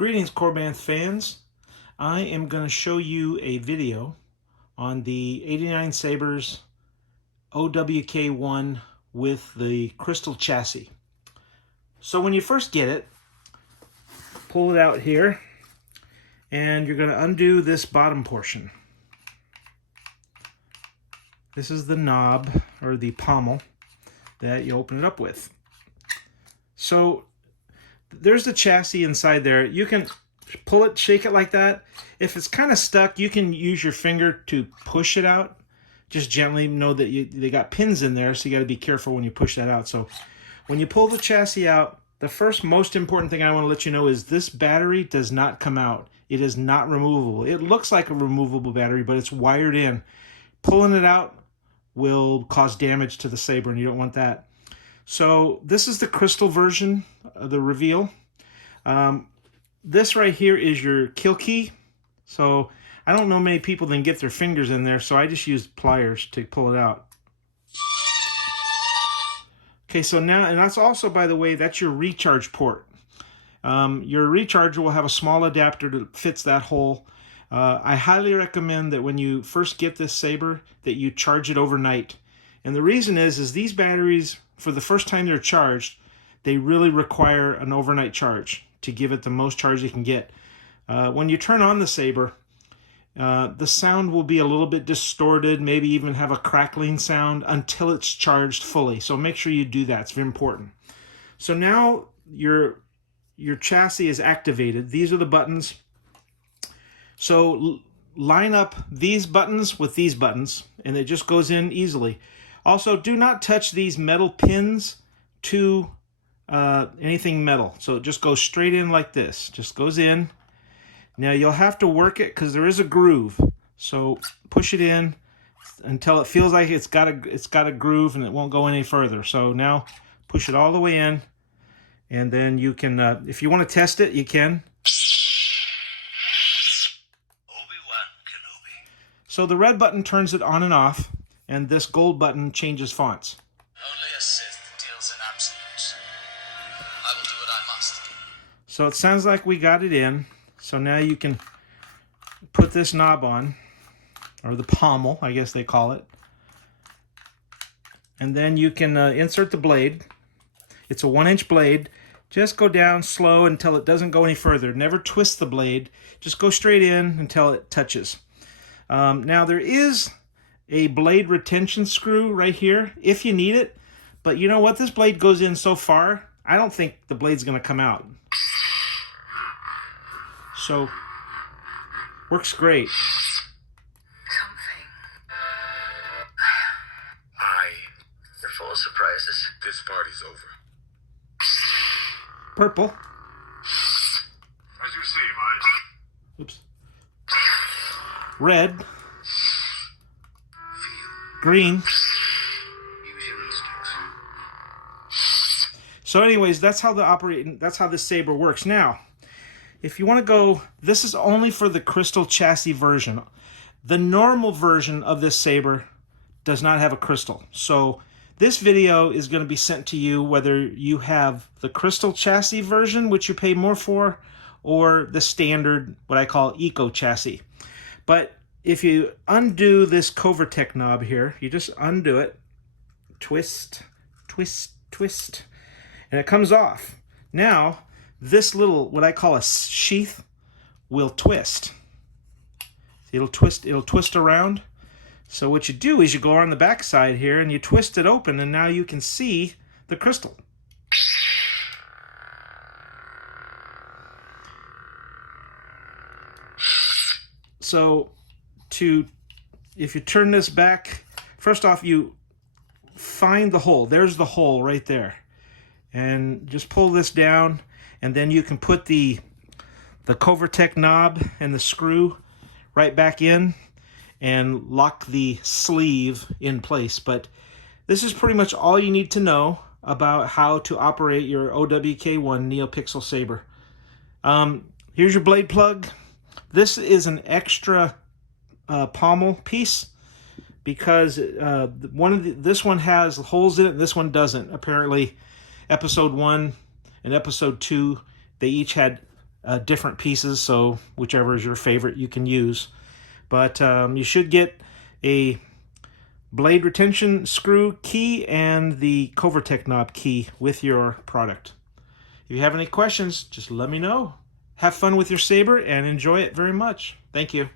Greetings, Korbanth fans. I am going to show you a video on the 89sabers OWK1 with the crystal chassis. So when you first get it, pull it out here, and you're going to undo this bottom portion. This is the knob, or the pommel, that you open it up with. So there's the chassis inside there. You can pull it, shake it like that. If it's kind of stuck, you can use your finger to push it out. Just gently. Know that they got pins in there, so you got to be careful when you push that out. So when you pull the chassis out, the first most important thing I want to let you know is this battery does not come out. It is not removable. It looks like a removable battery, but it's wired in. Pulling it out will cause damage to the saber, and you don't want that. So this is the crystal version of the reveal. This right here is your kill key. So I don't know many people that can get their fingers in there, so I just used pliers to pull it out. Okay, so now, and that's also, by the way, that's your recharge port. Your recharger will have a small adapter that fits that hole. I highly recommend that when you first get this saber that you charge it overnight. And the reason is these batteries, for the first time they're charged, they really require an overnight charge to give it the most charge you can get. When you turn on the saber, the sound will be a little bit distorted, maybe even have a crackling sound until it's charged fully. So make sure you do that. It's very important. So now your chassis is activated. These are the buttons. So line up these buttons with these buttons, and it just goes in easily. Also, do not touch these metal pins to anything metal. So it just goes straight in like this. Just goes in. Now you'll have to work it because there is a groove. So push it in until it feels like it's got a groove, and it won't go any further. So now push it all the way in, and then you can, if you want to test it, you can. So the red button turns it on and off, and this gold button changes fonts. Only a Sith deals in absolutes. I will do what I must. So it sounds like we got it in. So now you can put this knob on, or the pommel, I guess they call it. And then you can insert the blade. It's a 1-inch blade. Just go down slow until it doesn't go any further. Never twist the blade. Just go straight in until it touches. Now there is a blade retention screw right here if you need it, but you know what, this blade goes in so far I don't think the blade's going to come out. So works great. Something. They're full of surprises. This party's over. Purple. As you see, my... Oops. Red. Green. Use your instincts. So anyways, that's how this saber works. Now, if you want to go, this is only for the crystal chassis version. The normal version of this saber does not have a crystal. So this video is going to be sent to you whether you have the crystal chassis version, which you pay more for, or the standard, what I call eco chassis. But if you undo this Korbanth knob here, you just undo it, twist, twist, twist, and it comes off. Now, this little, what I call a sheath, will twist. It'll twist around. So what you do is you go on the back side here and you twist it open, and now you can see the crystal. So if you turn this back, first off, you find the hole. There's the hole right there. And just pull this down, and then you can put the Korbanth knob and the screw right back in and lock the sleeve in place. But this is pretty much all you need to know about how to operate your OWK1 NeoPixel saber. Here's your blade plug. This is an extra pommel piece because this one has holes in it and this one doesn't. Apparently, episode 1 and episode 2, they each had different pieces, so whichever is your favorite you can use. But you should get a blade retention screw key and the Korbanth knob key with your product. If you have any questions, just let me know. Have fun with your saber and enjoy it very much. Thank you.